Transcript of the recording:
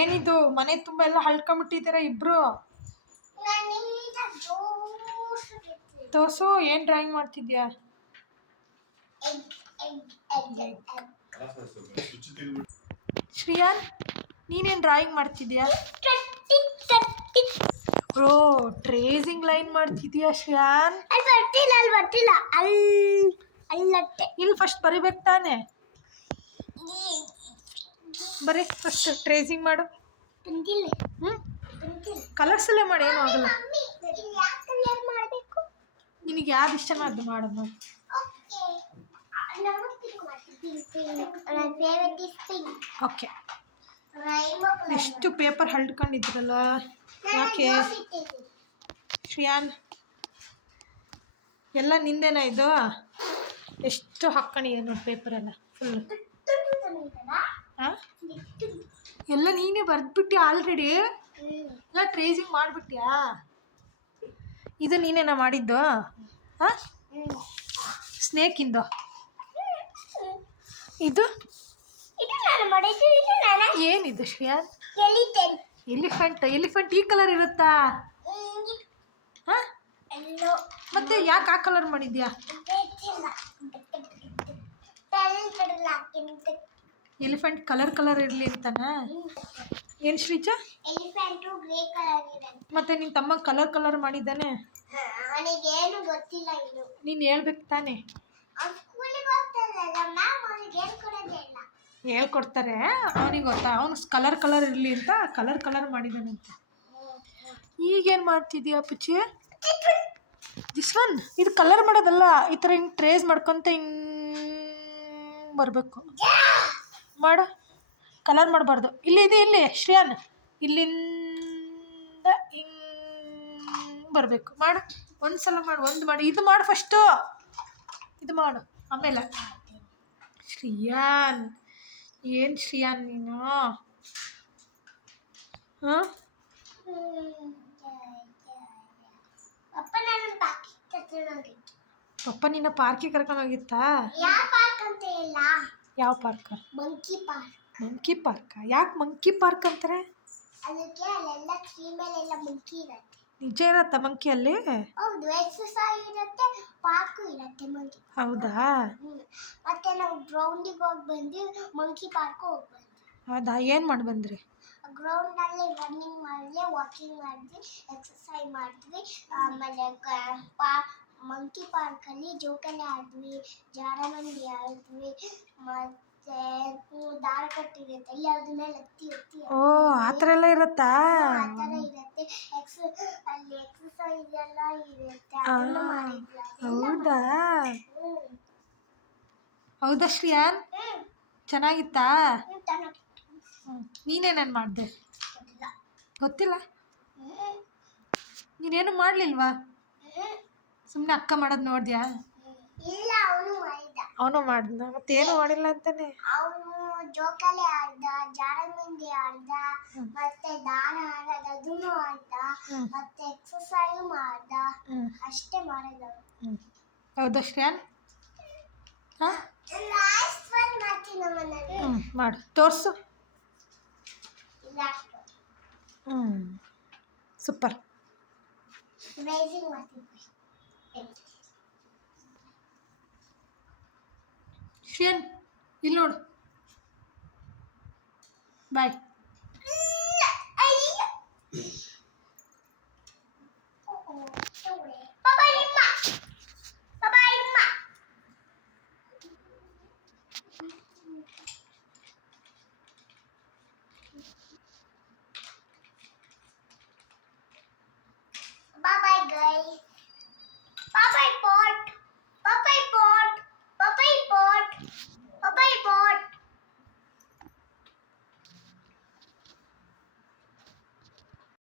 ಏನಿದು ಮನೆ ತುಂಬ ಎಲ್ಲ ಹಳ್ಕೊಂಬಿಟ್ಟಿದ್ದೀರಾ ಇಬ್ರು. ತೋರ್ಸು ಏನು ಡ್ರಾಯಿಂಗ್ ಮಾಡ್ತಿದ್ಯಾ? ಶ್ರೇಯಾನ್ ನೀನೇನು ಡ್ರಾಯಿಂಗ್ ಮಾಡ್ತಿದ್ಯಾ? ಬ್ರೋ ಟ್ರೇಸಿಂಗ್ ಲೈನ್ ಮಾಡ್ತಿದ್ಯಾ ಶ್ರೇಯಾನ್? ಇಲ್ಲಿ ಫಸ್ಟ್ ಬರಿಬೇಕು ತಾನೆ. ಬರೀ ಫಸ್ಟ್ ಟ್ರೇಸಿಂಗ್ ಮಾಡು. ಕಲರ್ಸಲ್ಲೇ ಮಾಡಿ, ಏನೂ ಆಗಲ್ಲ. ನಿನಗೆ ಯಾವ್ದು ಇಷ್ಟನೋ ಅದು ಮಾಡೋದು. ಓಕೆ. ಎಷ್ಟು ಪೇಪರ್ ಹರಡ್ಕೊಂಡಿದ್ರಲ್ಲ, ಯಾಕೆ ಶ್ರೇಯಾನ್? ಎಲ್ಲ ನಿಂದೇನಾ ಇದು? ಎಷ್ಟು ಹಾಕ್ಕೊಂಡಿದ್ಯ ನೋಡಿ ಪೇಪರೆಲ್ಲ ಫುಲ್ಲು. ಹಾಂ, ಎಲ್ಲ ನೀನೇ ಬರೆದ್ಬಿಟ್ಟು ಆಲ್ರೆಡಿ ಎಲ್ಲ ಟ್ರೇಸಿಂಗ್ ಮಾಡಿಬಿಟ್ಯಾ? ಇದು ನೀನೇನಾ ಮಾಡಿದ್ದು? ಹಾಂ, ಸ್ನೇಕಿಂದು ಇದು ಏನಿದು ಶ್ರೇಯಾನ್? ಎಲಿಫೆಂಟ್ ಈ ಕಲರ್ ಇರುತ್ತಾ? ಹಾಂ, ಮತ್ತೆ ಯಾಕೆ ಆ ಕಲರ್ ಮಾಡಿದ್ಯಾ? ಎಲಿಫೆಂಟ್ ಕಲರ್ ಇರಲಿ ಅಂತಾನಾ? ಏನು ಶ್ರೀಜಾ? ಮತ್ತೆ ನಿನ್ನ ತಮ್ಮ ಕಲರ್ ಮಾಡಿದ್ದಾನೆ. ನೀನು ಹೇಳ್ಬೇಕು ತಾನೆ. ಹೇಳ್ಕೊಡ್ತಾರೆ, ಅವನಿಗೆ ಗೊತ್ತಾ? ಅವನು ಕಲರ್ ಇರಲಿ ಅಂತ ಕಲರ್ ಮಾಡಿದ್ದಾನಂತೆ. ಈಗೇನು ಮಾಡ್ತಿದ್ಯಾ ಪುಚ್ಚಿ? ದಿಸ್ ಒನ್ ಇದು ಕಲರ್ ಮಾಡೋದಲ್ಲ, ಈ ಥರ ಹಿಂಗೆ ಟ್ರೇಸ್ ಮಾಡ್ಕೊತ ಹಿಂಗೆ ಬರಬೇಕು. ಮಾಡು, ಕಲರ್ ಮಾಡಬಾರ್ದು. ಇಲ್ಲಿ ಶ್ರೇಯಾನ್, ಇಲ್ಲಿಂದ ಹಿಂಗೆ ಬರಬೇಕು. ಮಾಡು, ಒಂದು ಸಲ ಮಾಡು. ಇದು ಮಾಡು ಫಸ್ಟು, ಇದು ಮಾಡು ಆಮೇಲೆ. ಶ್ರೇಯಾನ್, ಏನು ಶ್ರೇಯಾನ್ ನೀನು? ಹಾಂ, ಪಪ್ಪ ನಿನ್ನ ಪಾರ್ಕಿಗೆ ಕರ್ಕೊಂಡು ಹೋಗಿತ್ತಾ? ಯಾವ ಪಾರ್ಕ್? Monkey park. ಯಾಕೆ ಮಂಕಿ ಪಾರ್ಕ್ ಅಂತಾರೆ? ನಿಜ ಇರತ್ತಾ ಮಂಕಿ ಅಲ್ಲಿ? ಹೌದಾ? ಮತ್ತೆ ನಾವು ಗ್ರೌಂಡಿಗೆ ಹೋಗಿ ಬಂದು ಮಂಕಿ ಪಾರ್ಕ್ ಹೋಗಿ ಬಂದ್ವಿ. ಹೌದಾ? ಏನು ಮಾಡಿ ಬಂದ್ರಿ? ಗ್ರೌಂಡ್ ಅಲ್ಲಿ ರನ್ನಿಂಗ್ ಮಾಡಿದ್ವಿ, ವಾಕಿಂಗ್ ಮಾಡಿದ್ವಿ, ಎಕ್ಸರ್ಸೈಸ್ ಮಾಡಿದ್ವಿ. ಆಮೇಲೆ ಮಂಕಿ ಪಾರ್ಕ್ ಅಲ್ಲಿ ಜೋಕಾಲಿ ಆಡಿದ್ವಿ, ಜಾರಬಂಡಿ ಆಡಿದ್ವಿ, ಮತ್ತೆ ದಾರ ಕಟ್ಟಿರುತ್ತೆ ಅಲ್ಲಿ ಅದ್ರ ಮೇಲೆ ಹತ್ತಿ. ಓ, ಆ ಥರ ಎಲ್ಲ ಇರುತ್ತಾ? ಆ ಥರ ಇರುತ್ತೆ. ಅಲ್ಲಿ ಎಕ್ಸರ್ಸೈಸ್ ಎಲ್ಲ ಇರುತ್ತೆ, ಅದನ್ನ ಮಾಡಿದ್ವಿ. ಹೌದಾ? ಹೌದಾ ಶ್ರೇಯಾನ್? ಚೆನ್ನಾಗಿತ್ತಾ? ನೀನೇನೇನು ಮಾಡಿದೆ? ಗೊತ್ತಿಲ್ಲ. ನೀನೇನು ಮಾಡಲಿಲ್ವಾ? ಸುಮ್ಮನೆ ಅಕ್ಕ ಮಾಡೋದು ನೋಡಿದ್ಯಾ? ಇಲ್ಲ, ಅವನು ಮಾಡಿದ್ನ, ಮತ್ತೇನು ಮಾಡಿಲ್ಲ ಅಂತಾನೆ. ಅವನು ಜೋಕಾಲಿ ಆಡ್ದ, ಜಾರಬಂಡಿ ಆಡ್ದ, ಮತ್ತೆ ದಾರ ಆಡೋದು ಅದನ್ನು ಆಡ್ದ, ಮತ್ತೆ ಎಕ್ಸರ್ಸೈಸ್ ಮಾಡ್ದ. ಅಷ್ಟೇ ಮಾಡಿದವನು. ಹೌದಾ ಶ್ರೇಯಾನ್? ಹಾಂ, ಮಾಡು, ತೋರಿಸು. ಸೂಪರ್. ಶ್ರೇಯಾನ್ ಇಲ್ಲಿ ನೋಡು. ಬಾಯ್.